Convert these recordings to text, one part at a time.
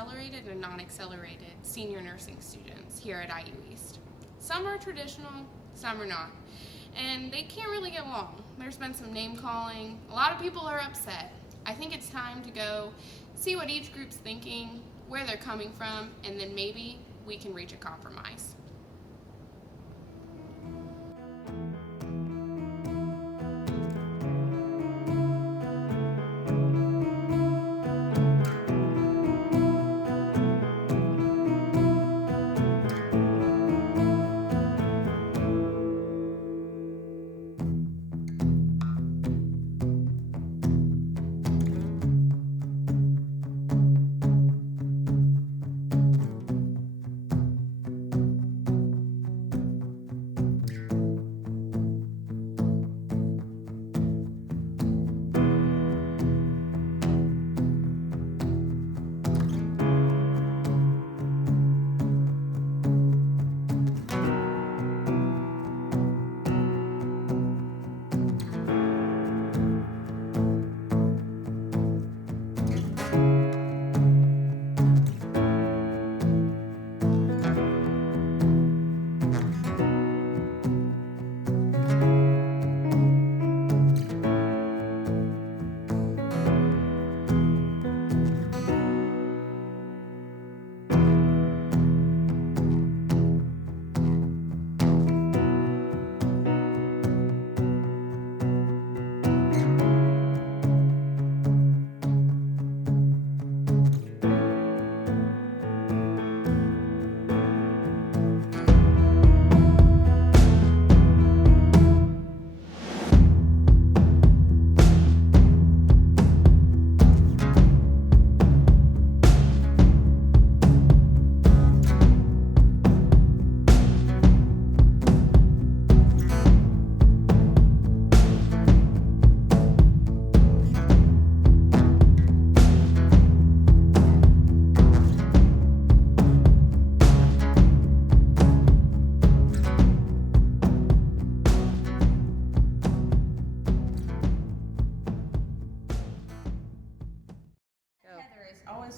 accelerated and non-accelerated senior nursing students here at IU East. Some are traditional, some are not, and they can't really get along. There's been some name calling. A lot of people are upset. I think it's time to go see what each group's thinking, where they're coming from, and then maybe we can reach a compromise.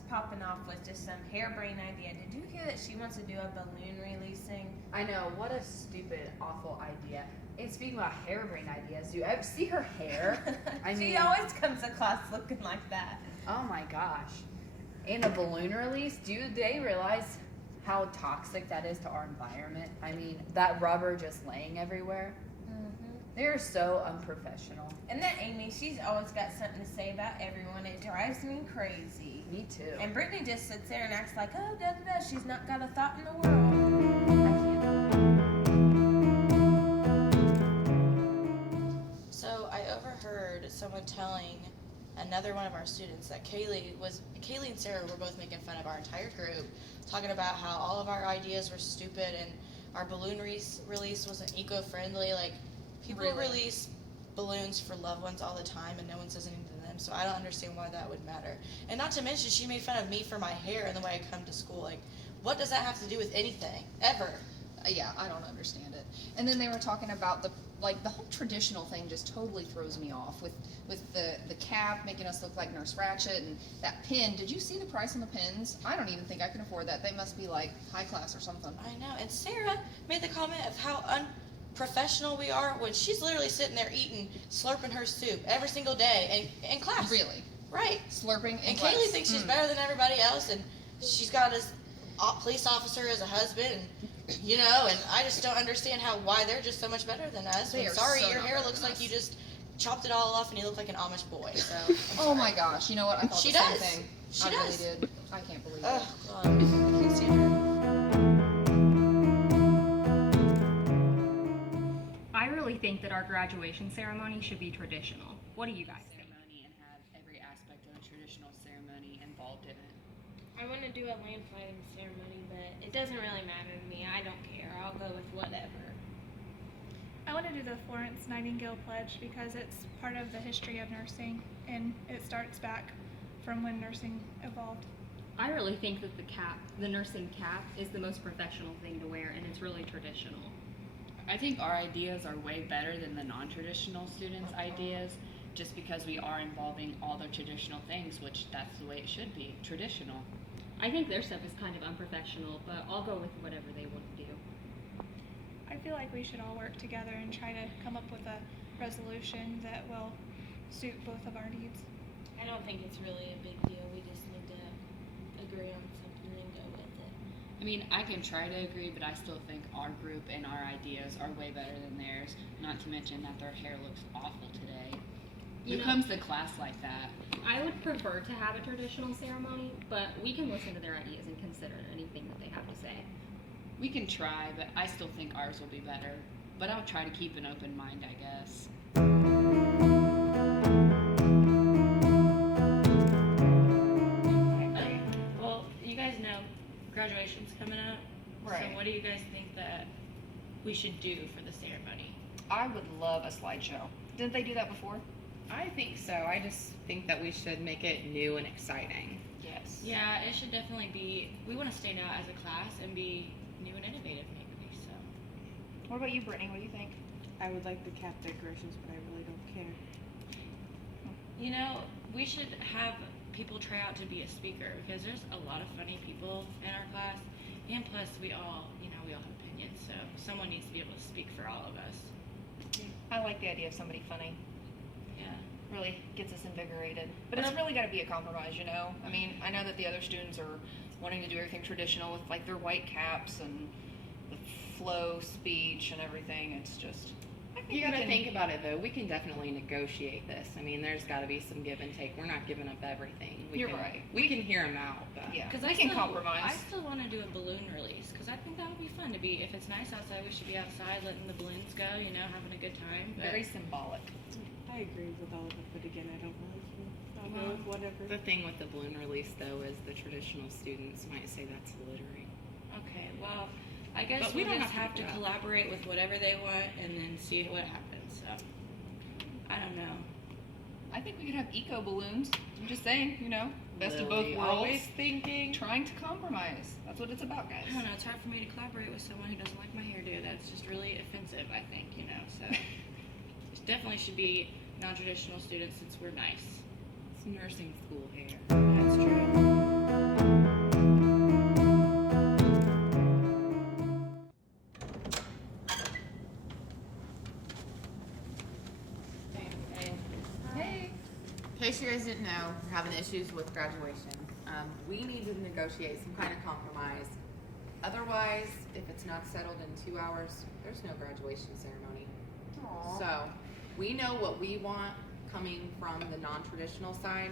Popping off with just some harebrained idea. Did you hear that she wants to do a balloon releasing? I know, what a stupid, awful idea. And speaking about harebrained ideas, do you ever see her hair? She always comes to class looking like that. Oh my gosh. And a balloon release, do they realize how toxic that is to our environment? I mean, that rubber just laying everywhere. They're so unprofessional. And that Amy, she's always got something to say about everyone. It drives me crazy. Me too. And Brittany just sits there and acts like, oh, da da da. She's not got a thought in the world. So I overheard someone telling another one of our students that Kaylee and Sarah were both making fun of our entire group, talking about how all of our ideas were stupid and our balloon release wasn't eco-friendly. Like, people release balloons for loved ones all the time and no one says anything to them, so I don't understand why that would matter. And not to mention, she made fun of me for my hair and the way I come to school. Like, what does that have to do with anything, ever? Yeah, I don't understand it. And then they were talking about the whole traditional thing just totally throws me off with the cap making us look like Nurse Ratched and that pin. Did you see the price on the pins? I don't even think I can afford that. They must be like high class or something. I know. And Sarah made the comment of how unprofessional we are when she's literally sitting there slurping her soup every single day in class. Really? Right. Slurping in And class. Kaylee thinks she's better than everybody else, and she's got a police officer as a husband, and and I just don't understand why they're just so much better than us. They are Sorry, so your not hair better looks than like us. you just chopped it all off and you look like an Amish boy. So Oh my gosh, you know what? I thought She the same does. thing. She I does. really did. I can't believe Oh it. God, I can't stand her. I really think that our graduation ceremony should be traditional. What do you guys think? Ceremony and have every aspect of a traditional ceremony involved in it. I want to do a land fighting ceremony, but it doesn't really matter to me. I don't care. I'll go with whatever. I want to do the Florence Nightingale Pledge because it's part of the history of nursing and it starts back from when nursing evolved. I really think that the nursing cap, is the most professional thing to wear, and it's really traditional. I think our ideas are way better than the non-traditional students' ideas just because we are involving all the traditional things, which that's the way it should be, traditional. I think their stuff is kind of unprofessional, but I'll go with whatever they want to do. I feel like we should all work together and try to come up with a resolution that will suit both of our needs. I don't think it's really a big deal. We just need to agree on something and go with it. I mean, I can try to agree, but I still think our group and our ideas are way better than theirs. Not to mention that their hair looks awful today. You Who know- comes to class like that? I would prefer to have a traditional ceremony, but we can listen to their ideas and consider anything that they have to say. We can try, but I still think ours will be better. But I'll try to keep an open mind, I guess. Okay. Well, you guys know graduation's coming up. Right. So what do you guys think that we should do for the ceremony? I would love a slideshow. Didn't they do that before? I think so. I just think that we should make it new and exciting. Yes. Yeah, it should definitely be. We want to stand out as a class and be new and innovative, maybe. So. What about you, Brittany? What do you think? I would like the cap decorations, but I really don't care. You know, we should have people try out to be a speaker because there's a lot of funny people in our class, and plus we all have opinions, so someone needs to be able to speak for all of us. I like the idea of somebody funny. Yeah. Really gets us invigorated. But it's really got to be a compromise, you know? I mean, I know that the other students are wanting to do everything traditional with like their white caps and the flow speech and everything. It's just. I think You we gotta can- think about it though. We can definitely negotiate this. I mean, there's got to be some give and take. We're not giving up everything. You're right. We can hear them out, but Yeah. Because we can compromise. I still want to do a balloon release because I think that would be fun to be. If it's nice outside, we should be outside letting the balloons go. Having a good time. But Very symbolic. I agree with all of it, but again, I don't really care. I'll go Well, with whatever. the thing with the balloon release though is the traditional students might say that's littering. okay, well, I guess But we we don't just have to have to do that. collaborate with whatever they want and then see what happens. So I don't know. I think we could have eco balloons. I'm just saying, you know, best of both Lily, worlds. always thinking. Trying to compromise. That's what it's about, guys. I don't know. It's hard for me to collaborate with someone who doesn't like my hairdo. That's just really offensive, I think. So it definitely should be non-traditional students since we're nice. It's nursing school hair. That's true. Hey. In case you guys didn't know, we're having issues with graduation. We need to negotiate some kind of compromise. Otherwise, if it's not settled in 2 hours, there's no graduation ceremony. Aw. So, we know what we want coming from the non-traditional side.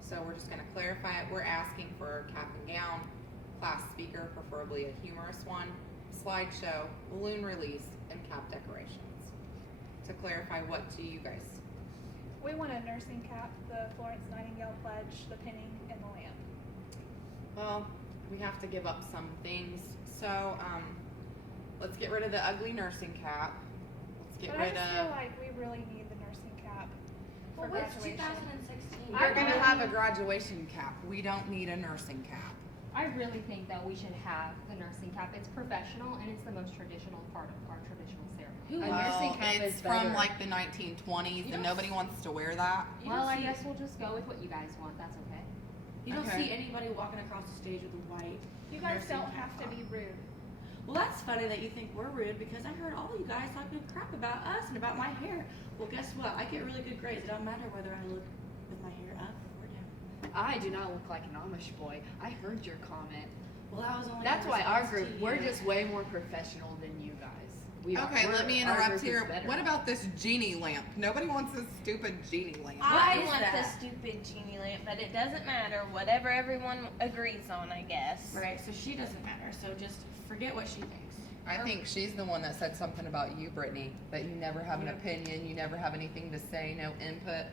So we're just gonna clarify it. We're asking for cap and gown, class speaker, preferably a humorous one, slideshow, balloon release, and cap decorations. To clarify, what do you guys? We want a nursing cap, the Florence Nightingale pledge, the pinning, and the lamp. Well, we have to give up some things. So, let's get rid of the ugly nursing cap. Let's get But I rid just feel of. like we really need the nursing cap for Well, it's graduation. 2016. We're gonna have a graduation cap. We don't need a nursing cap. I really think that we should have the nursing cap. It's professional and it's the most traditional part of our traditional ceremony. A nursing cap it's is from better. like the 1920s, You and don't nobody wants to wear that. Well, I guess we'll just go with what you guys want. That's okay. You don't Okay. see anybody walking across the stage with a white. You guys nursing don't cap have to on. be rude. Well, that's funny that you think we're rude because I heard all you guys talking crap about us and about my hair. Well, guess what? I get really good grades. It don't matter whether I look with my hair up or down. I do not look like an Amish boy. I heard your comment. Well, that was only. That's in why our response group, to we're you. just way more professional than you guys. We are. Okay, let me Our interrupt group is here. better. What about this genie lamp? Nobody wants this stupid genie lamp. I What is want that? the stupid genie lamp, but it doesn't matter. Whatever everyone agrees on, I guess. Right. So she doesn't matter. So just forget what she thinks. I think she's the one that said something about you, Brittany, that you never have an opinion, you never have anything to say, no input.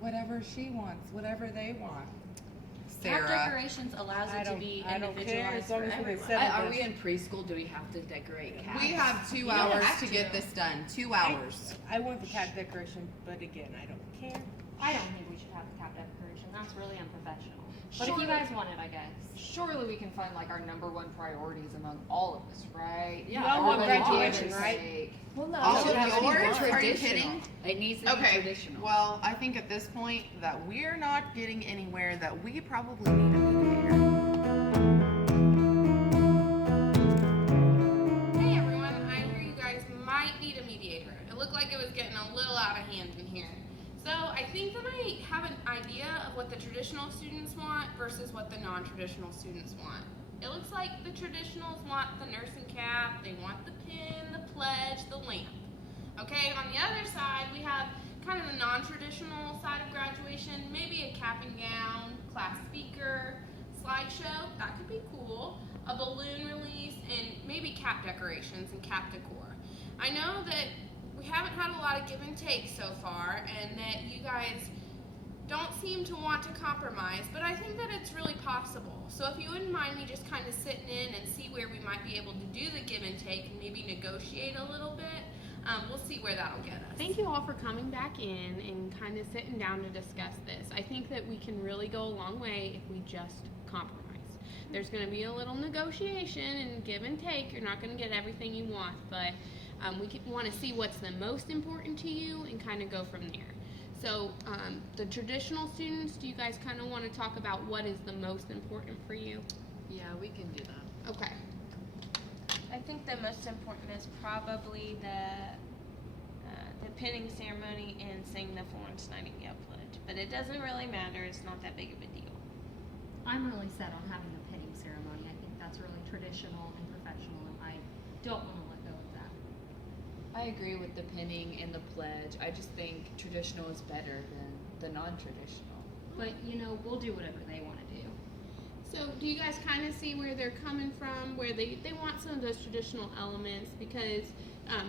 Whatever she wants, whatever they want. Cap Sarah. decorations allows I it to don't- be I don't care, individualized as long for as we can everyone. settle Are we in preschool? Do we have to decorate caps? We have 2 don't hours have to to. get this done. 2 hours. I want the cat decoration, but again, I don't care. I don't think we should have the cap decoration. That's really unprofessional. But if Surely- you guys want it, I guess. Surely we can find like our number one priorities among all of us, right? Yeah, You all want everybody graduation, wants right? cake. Well, no. All It should of have to be yours? more Are you traditional. kidding? It needs to be Okay, traditional. well, I think at this point that we're not getting anywhere, that we probably need a mediator. alleviate her. It looked like it was getting a little out of hand in here. So I think that I have an idea of what the traditional students want versus what the non-traditional students want. It looks like the traditionals want the nursing cap, they want the pin, the pledge, the lamp. Okay, on the other side, we have kind of the non-traditional side of graduation, maybe a cap and gown, class speaker, slideshow, that could be cool, a balloon release, and maybe cap decorations and cap decor. I know that we haven't had a lot of give and take so far, and that you guys don't seem to want to compromise, but I think that it's really possible. So if you wouldn't mind me just kind of sitting in and see where we might be able to do the give and take and maybe negotiate a little bit, we'll see where that'll get us. Thank you all for coming back in and kind of sitting down to discuss this. I think that we can really go a long way if we just compromise. There's going to be a little negotiation and give and take. You're not going to get everything you want, but we want to see what's the most important to you and kind of go from there. So the traditional students, do you guys kind of want to talk about what is the most important for you? Yeah, we can do that. Okay. I think the most important is probably the pinning ceremony and sing the Florence Nightingale pledge. But it doesn't really matter. It's not that big of a deal. I'm really set on having a pinning ceremony. I think that's really traditional and professional, and I don't want to let go of that. I agree with the pinning and the pledge. I just think traditional is better than the non-traditional. But, you know, we'll do whatever they want to do. So do you guys kind of see where they're coming from, where they want some of those traditional elements because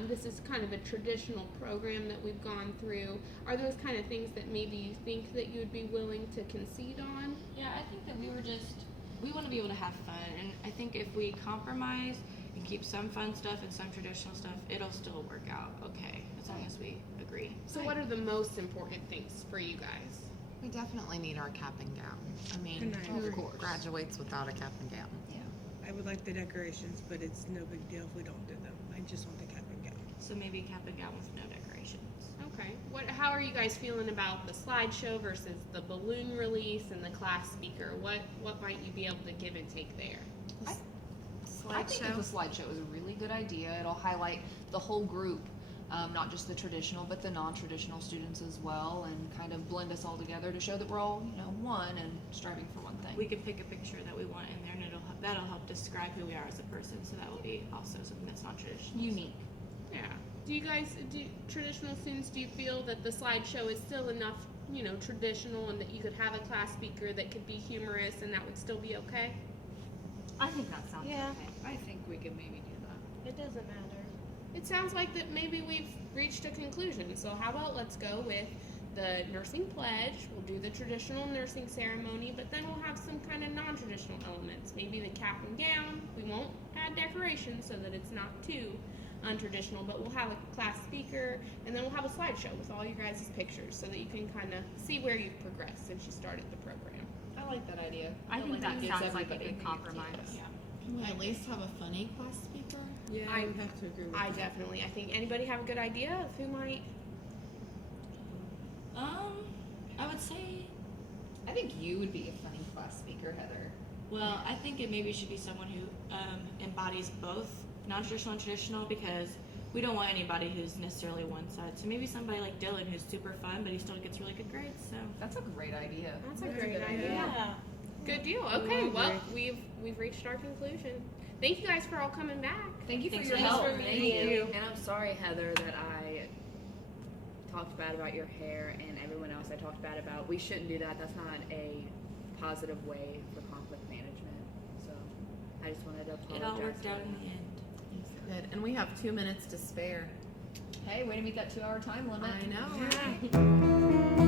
this is kind of a traditional program that we've gone through. Are those kind of things that maybe you think that you would be willing to concede on? Yeah, I think that we want to be able to have fun, and I think if we compromise and keep some fun stuff and some traditional stuff, it'll still work out okay, as long as we agree. So what are the most important things for you guys? We definitely need our cap and gown. I mean, And I who agree. graduates without a cap and gown? I would like the decorations, but it's no big deal if we don't do them. I just want the cap and gown. So maybe cap and gown with no decorations. Okay. How are you guys feeling about the slideshow versus the balloon release and the class speaker? What might you be able to give and take there? I think that the slideshow is a really good idea. It'll highlight the whole group, not just the traditional, but the non-traditional students as well, and kind of blend us all together to show that we're all, one and striving for one thing. We could pick a picture that we want in there, and that'll help describe who we are as a person. So that will be also something that's not traditional. Unique. Yeah. Do you guys, traditional students, do you feel that the slideshow is still enough, traditional, and that you could have a class speaker that could be humorous and that would still be okay? I think that sounds Yeah. okay. I think we can maybe do that. It doesn't matter. It sounds like that maybe we've reached a conclusion. So how about let's go with the nursing pledge. We'll do the traditional nursing ceremony, but then we'll have some kind of non-traditional elements. Maybe the cap and gown. We won't add decorations so that it's not too untraditional, but we'll have a class speaker, and then we'll have a slideshow with all you guys' pictures so that you can kind of see where you've progressed since you started the program. I like that idea. I think that gives sounds like a everybody good compromise. Yeah. Can we at least have a funny class speaker? Yeah, I would have to agree with I that. definitely. I think anybody have a good idea of who might? I would say, I think you would be a funny class speaker, Heather. well, I think it maybe should be someone who embodies both non-traditional and traditional, because we don't want anybody who's necessarily one side. So maybe somebody like Dylan who's super fun, but he still gets really good grades. So That's a great idea. That's a That's a great good idea. Yeah. Good deal. I Okay, agree. well, we've reached our conclusion. Thank you guys for all coming back. Thank you for Thanks your for help. having Thank me. you. And I'm sorry, Heather, that I talked bad about your hair and everyone else I talked bad about. We shouldn't do that. That's not a positive way for conflict management. So I just wanted to apologize. it all worked for out that. in the end. Good. And we have 2 minutes to spare. Hey, way to meet that 2-hour time limit. I know, right?